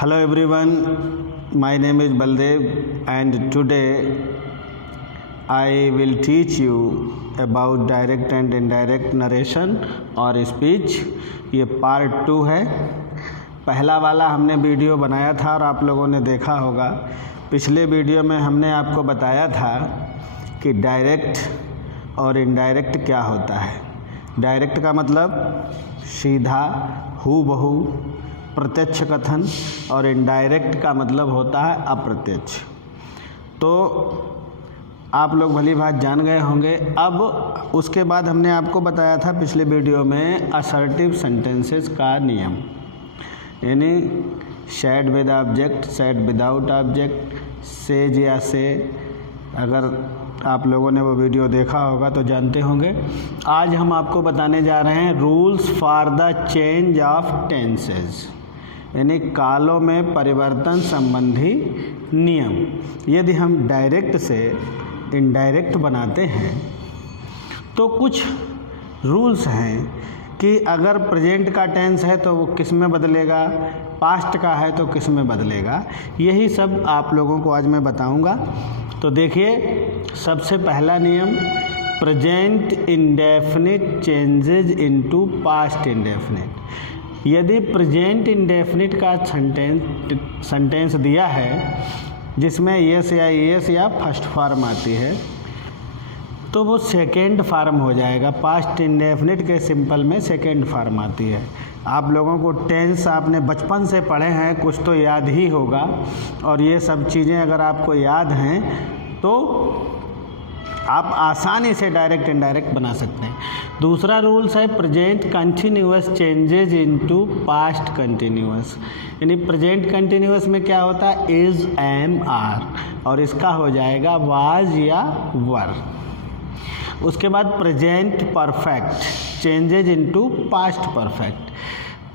Hello everyone, my name is Baldev and today I will teach you about direct and indirect narration और speech। ये part 2 है। पहला वाला हमने video बनाया था और आप लोगों ने देखा होगा। पिछले वीडियो में हमने आपको बताया था कि डायरेक्ट और इनडायरेक्ट क्या होता है। डायरेक्ट का मतलब सीधा हूबहू प्रत्यक्ष कथन और इनडायरेक्ट का मतलब होता है अप्रत्यक्ष। तो आप लोग भली बात जान गए होंगे। अब उसके बाद हमने आपको बताया था पिछले वीडियो में असर्टिव सेंटेंसेस का नियम, यानी sad with object, sad without object, says या से। अगर आप लोगों ने वो वीडियो देखा होगा तो जानते होंगे। आज हम आपको बताने जा रहे हैं rules for the change of tenses, यानी कालों में परिवर्तन संबंधी नियम। यदि हम डायरेक्ट से इनडायरेक्ट बनाते हैं तो कुछ रूल्स हैं कि अगर प्रेजेंट का टेंस है तो वो किस में बदलेगा, पास्ट का है तो किस में बदलेगा। यही सब आप लोगों को आज मैं बताऊंगा। तो देखिए, सबसे पहला नियम, present indefinite changes into past indefinite. यदि प्रेजेंट इंडेफिनिट का सेंटेंस दिया है जिसमें यस या फर्स्ट फॉर्म आती है तो वो सेकेंड फॉर्म हो जाएगा। पास्ट इंडेफिनिट के सिंपल में सेकेंड फॉर्म आती है। आप लोगों को टेंस आपने बचपन से पढ़े हैं, कुछ तो याद ही होगा, और ये सब चीज़ें अगर आपको याद हैं तो आप आसानी से डायरेक्ट इनडायरेक्ट बना सकते हैं। दूसरा रूल्स है present continuous changes into past continuous, यानी प्रेजेंट कंटिन्यूअस में क्या होता है, इज, एम, आर, और इसका हो जाएगा वाज या वर। उसके बाद present perfect changes into past perfect.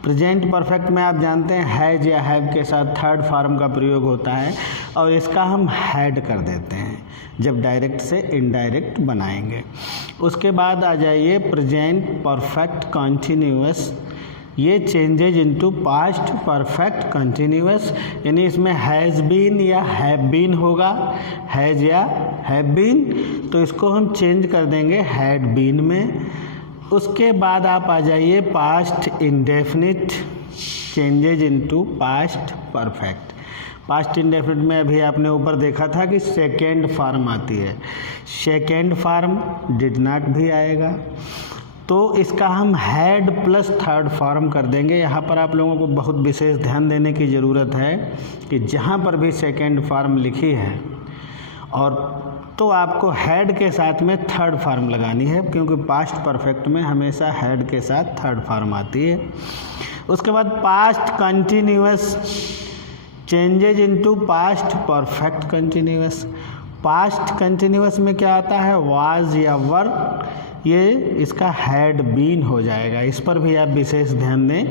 Present perfect में आप जानते हैं हैज या हैव के साथ थर्ड फॉर्म का प्रयोग होता है और इसका हम हैड कर देते हैं जब डायरेक्ट से इनडायरेक्ट बनाएंगे। उसके बाद आ जाइए प्रेजेंट परफेक्ट कंटिन्यूअस, ये changes into past perfect continuous, यानी इसमें हैज़ बीन या हैव बीन होगा, हैज़ या हैव बीन, तो इसको हम चेंज कर देंगे हैड बीन में। उसके बाद आप आ जाइए past indefinite changes into past perfect. Past indefinite में अभी आपने ऊपर देखा था कि सेकेंड फॉर्म आती है, सेकेंड फॉर्म डिड नॉट भी आएगा, तो इसका हम हैड प्लस थर्ड फॉर्म कर देंगे। यहाँ पर आप लोगों को बहुत विशेष ध्यान देने की ज़रूरत है कि जहाँ पर भी सेकेंड फॉर्म लिखी है और तो आपको हैड के साथ में थर्ड फॉर्म लगानी है, क्योंकि पास्ट परफेक्ट में हमेशा हैड के साथ थर्ड फॉर्म आती है। उसके बाद past continuous changes into past perfect continuous. Past continuous में क्या आता है, वाज या वर, ये इसका हैड बीन हो जाएगा। इस पर भी आप विशेष ध्यान दें,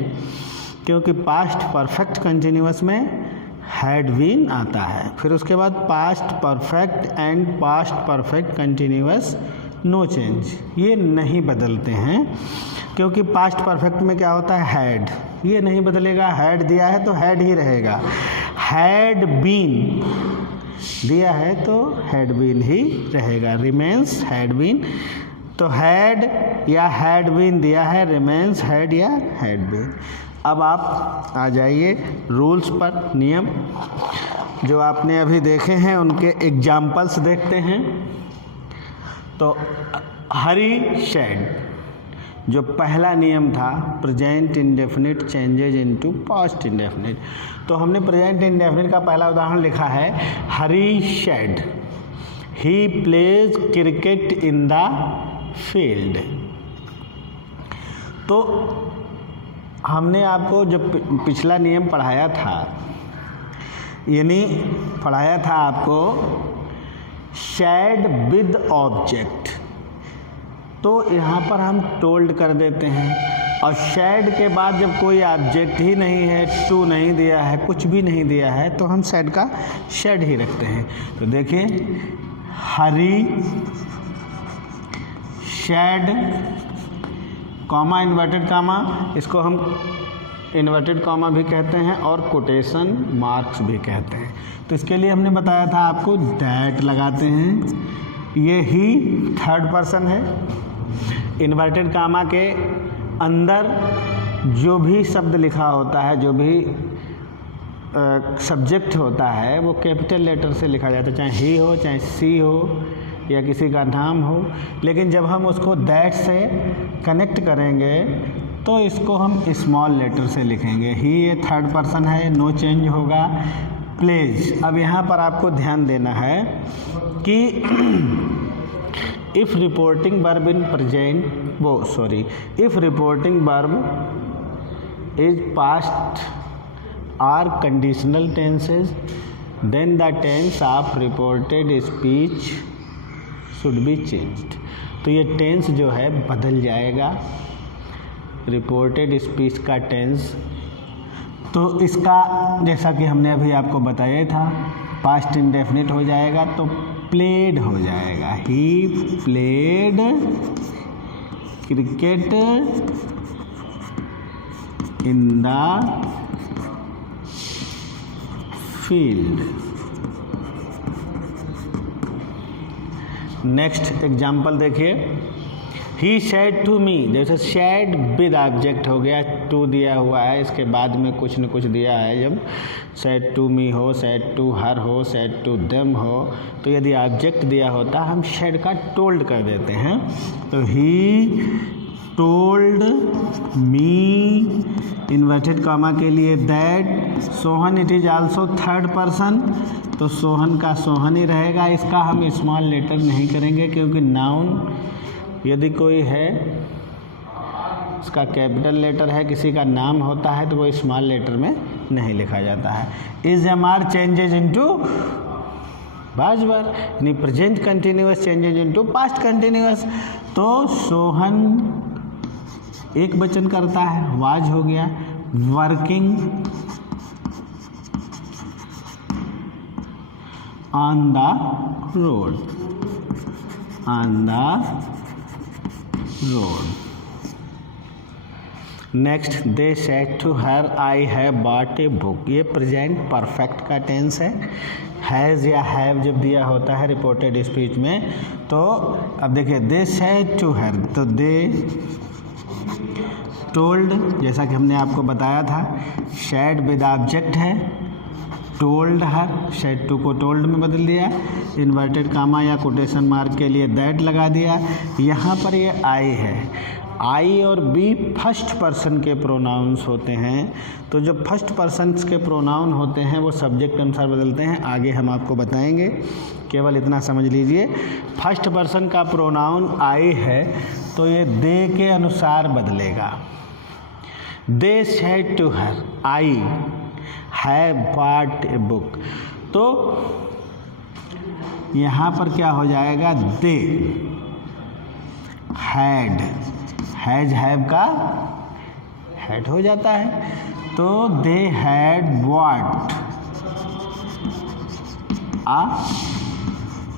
क्योंकि पास्ट परफेक्ट कंटिन्यूअस में हैड बीन आता है। फिर उसके बाद past perfect and past perfect continuous no change, ये नहीं बदलते हैं, क्योंकि पास्ट परफेक्ट में क्या होता है, हैड, ये नहीं बदलेगा। हैड दिया है तो हैड ही रहेगा। हैड बीन दिया है तो हैड बीन ही रहेगा, रिमेंस हैड बीन। तो हैड या हैड बीन दिया है, रिमेंस हैड या हैड बीन। अब आप आ जाइए रूल्स पर, नियम जो आपने अभी देखे हैं उनके एग्जाम्पल्स देखते हैं। तो हरी शेड जो पहला नियम था, present indefinite changes into past indefinite, तो हमने प्रेजेंट इंडेफिनिट का पहला उदाहरण लिखा है, Hari said he plays cricket in the field. तो हमने आपको जो पिछला नियम पढ़ाया था, यानी पढ़ाया था आपको शैड विद ऑब्जेक्ट, तो यहाँ पर हम टोल्ड कर देते हैं, और शैड के बाद जब कोई ऑब्जेक्ट ही नहीं है, टू नहीं दिया है, कुछ भी नहीं दिया है, तो हम शैड का शैड ही रखते हैं। तो देखिए, हरी शैड, कॉमा इन्वर्टेड कॉमा, इसको हम इन्वर्टेड कॉमा भी कहते हैं और कोटेशन मार्क्स भी कहते हैं। तो इसके लिए हमने बताया था आपको दैट लगाते हैं, ये ही थर्ड पर्सन है। इन्वर्टेड कॉमा के अंदर जो भी शब्द लिखा होता है, जो भी सब्जेक्ट होता है, वो कैपिटल लेटर से लिखा जाता है, चाहे ही हो, चाहे सी हो, या किसी का नाम हो। लेकिन जब हम उसको दैट से कनेक्ट करेंगे तो इसको हम स्मॉल लेटर से लिखेंगे। ही ये थर्ड पर्सन है, नो चेंज होगा। प्लेज, अब यहाँ पर आपको ध्यान देना है कि if reporting verb in present if reporting verb is past or conditional tenses then the tense of reported speech should be changed. तो ये टेंस जो है बदल जाएगा, रिपोर्टेड स्पीच का टेंस। तो इसका जैसा कि हमने अभी आपको बताया था, पास्ट इंडेफिनिट हो जाएगा तो प्लेड हो जाएगा। He played cricket in the field. Next example देखिए, ही सेड टू मी, जैसे सेड विद ऑब्जेक्ट हो गया, टू दिया हुआ है, इसके बाद में कुछ न कुछ दिया है। जब सेड टू मी हो, सेड टू हर हो, सेड टू देम हो, तो यदि ऑब्जेक्ट दिया होता हम सेड का टोल्ड कर देते हैं। तो he told me, inverted comma के लिए that, Sohan it is also third person, तो सोहन का सोहन ही रहेगा। इसका हम स्मॉल लेटर नहीं करेंगे क्योंकि नाउन यदि कोई है उसका कैपिटल लेटर है, किसी का नाम होता है तो वो स्मॉल लेटर में नहीं लिखा जाता है। Is am are changes into was were, यानी present continuous changes into past continuous. तो सोहन एक वचन करता है, वाज हो गया, working on the road, on the road. Next, they said to her I have bought a book, ये प्रेजेंट परफेक्ट का टेंस है। हैज़ या हैव जब दिया होता है रिपोर्टेड स्पीच में, तो अब देखिए दे सेड टू हर, तो दे टोल्ड, जैसा कि हमने आपको बताया था, शेड विद ऑब्जेक्ट है, टोल्ड हर, शेड टू को टोल्ड में बदल दिया, इन्वर्टेड कामा या कोटेशन मार्क के लिए दैट लगा दिया। यहाँ पर ये आई है, आई और बी फर्स्ट पर्सन के प्रोनाउंस होते हैं। तो जो फर्स्ट पर्सन के प्रोनाउन होते हैं वो सब्जेक्ट के अनुसार बदलते हैं, आगे हम आपको बताएंगे, केवल इतना समझ लीजिए। फर्स्ट पर्सन का प्रोनाउन आई है तो ये दे के अनुसार बदलेगा। They said to her I have bought a book, तो यहाँ पर क्या हो जाएगा, दे हैड, हैज हैव का हैड हो जाता है, तो they had bought a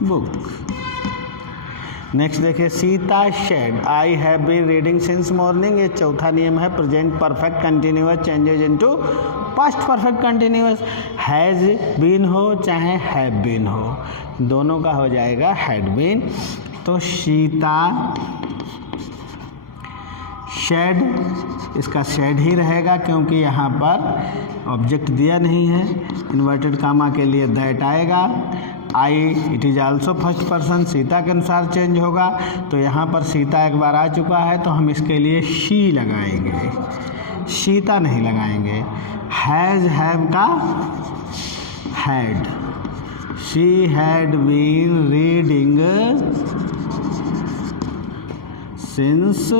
book. Next देखिए, Sita said I have been reading since morning, ये चौथा नियम है, present perfect continuous changes into past perfect continuous. Has been हो चाहे हैव बीन हो, दोनों का हो जाएगा हैड बीन। तो सीता शेड, इसका शेड ही रहेगा क्योंकि यहाँ पर ऑब्जेक्ट दिया नहीं है। इन्वर्टेड कामा के लिए दैट आएगा। I it is also first person, Sita के अनुसार चेंज होगा, तो यहाँ पर सीता एक बार आ चुका है तो हम इसके लिए शी लगाएंगे, सीता नहीं लगाएंगे। हैज़ हैव का had, she had been reading since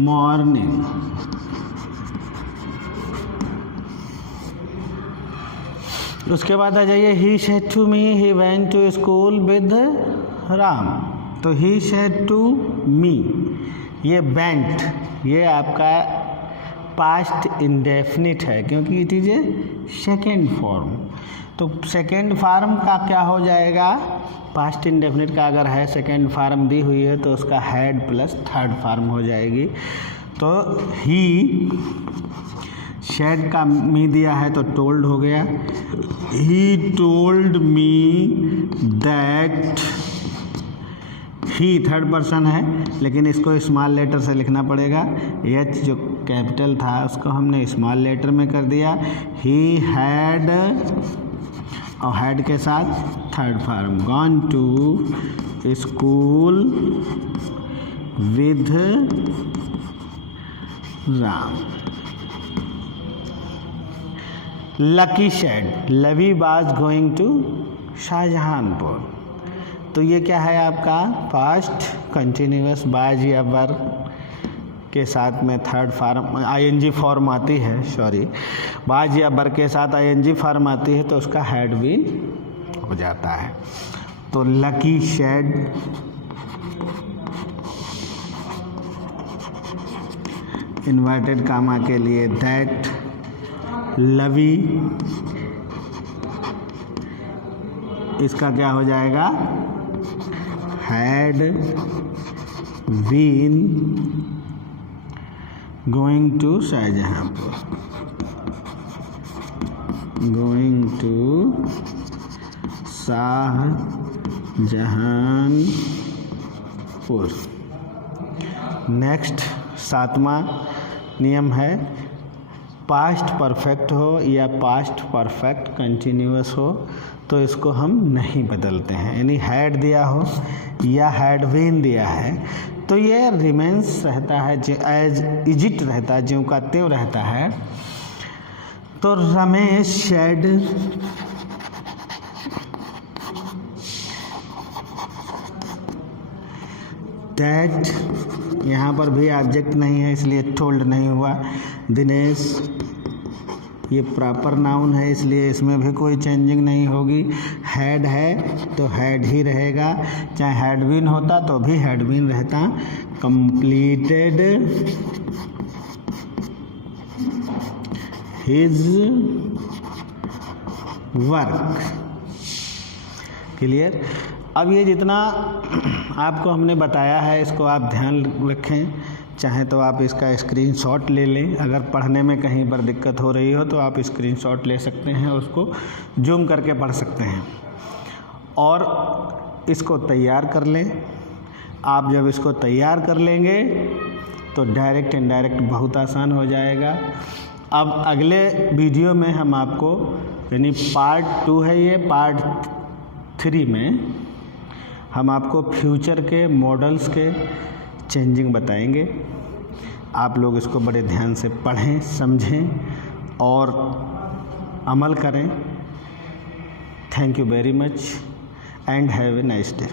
morning. उसके बाद आ जाइए, he said to me he went to school with Ram, तो ही सेड टू मी, ये वेंट, ये आपका पास्ट इंडेफिनिट है क्योंकि it is a second form. तो सेकेंड फॉर्म का क्या हो जाएगा, पास्ट इंडेफिनिट का अगर है सेकेंड फॉर्म दी हुई है तो उसका हैड प्लस थर्ड फॉर्म हो जाएगी। तो ही शेड का मी दिया है तो टोल्ड हो गया। He told me that, he third person है लेकिन इसको स्मॉल लेटर से लिखना पड़ेगा। एच जो कैपिटल था उसको हमने स्मॉल लेटर में कर दिया। ही हैड, और हैड के साथ third form, gone to school with Ram. Lucky said, Lovi was going to Shahjahanpur. तो ये क्या है आपका पास्ट कंटिन्यूअस बाज या वर्ब के साथ में थर्ड फॉर्म आईएनजी फॉर्म आती है, सॉरी बाज या वर्ब के साथ आईएनजी फॉर्म आती है तो उसका हैड बीन हो जाता है। तो लकी शेड, इन्वर्टेड कामा के लिए दैट, लवी, इसका क्या हो जाएगा had been going to Shahjahanpur, going to Shahjahanpur. Next 7वां नियम है पास्ट परफेक्ट हो या पास्ट परफेक्ट कंटिन्यूअस हो तो इसको हम नहीं बदलते हैं। यानी हैड दिया हो या हैड बीन दिया है तो ये रिमेंस रहता है, एज इजिट रहता है, ज्यों का त्यों रहता है। तो रमेश शेड दैट, यहाँ पर भी ऑब्जेक्ट नहीं है इसलिए टोल्ड नहीं हुआ। दिनेश, ये प्रॉपर नाउन है इसलिए इसमें भी कोई चेंजिंग नहीं होगी। हैड है तो हैड ही रहेगा, चाहे हैड बीन होता तो भी हैड बीन रहता। Completed his work. क्लियर। अब ये जितना आपको हमने बताया है इसको आप ध्यान रखें, चाहे तो आप इसका स्क्रीनशॉट ले लें। अगर पढ़ने में कहीं पर दिक्कत हो रही हो तो आप स्क्रीनशॉट ले सकते हैं, उसको जूम करके पढ़ सकते हैं और इसको तैयार कर लें। आप जब इसको तैयार कर लेंगे तो डायरेक्ट इनडायरेक्ट बहुत आसान हो जाएगा। अब अगले वीडियो में हम आपको, यानी पार्ट 2 है ये, पार्ट 3 में हम आपको फ्यूचर के मॉडल्स के चेंजिंग बताएंगे। आप लोग इसको बड़े ध्यान से पढ़ें, समझें और अमल करें। Thank you very much and have a nice day.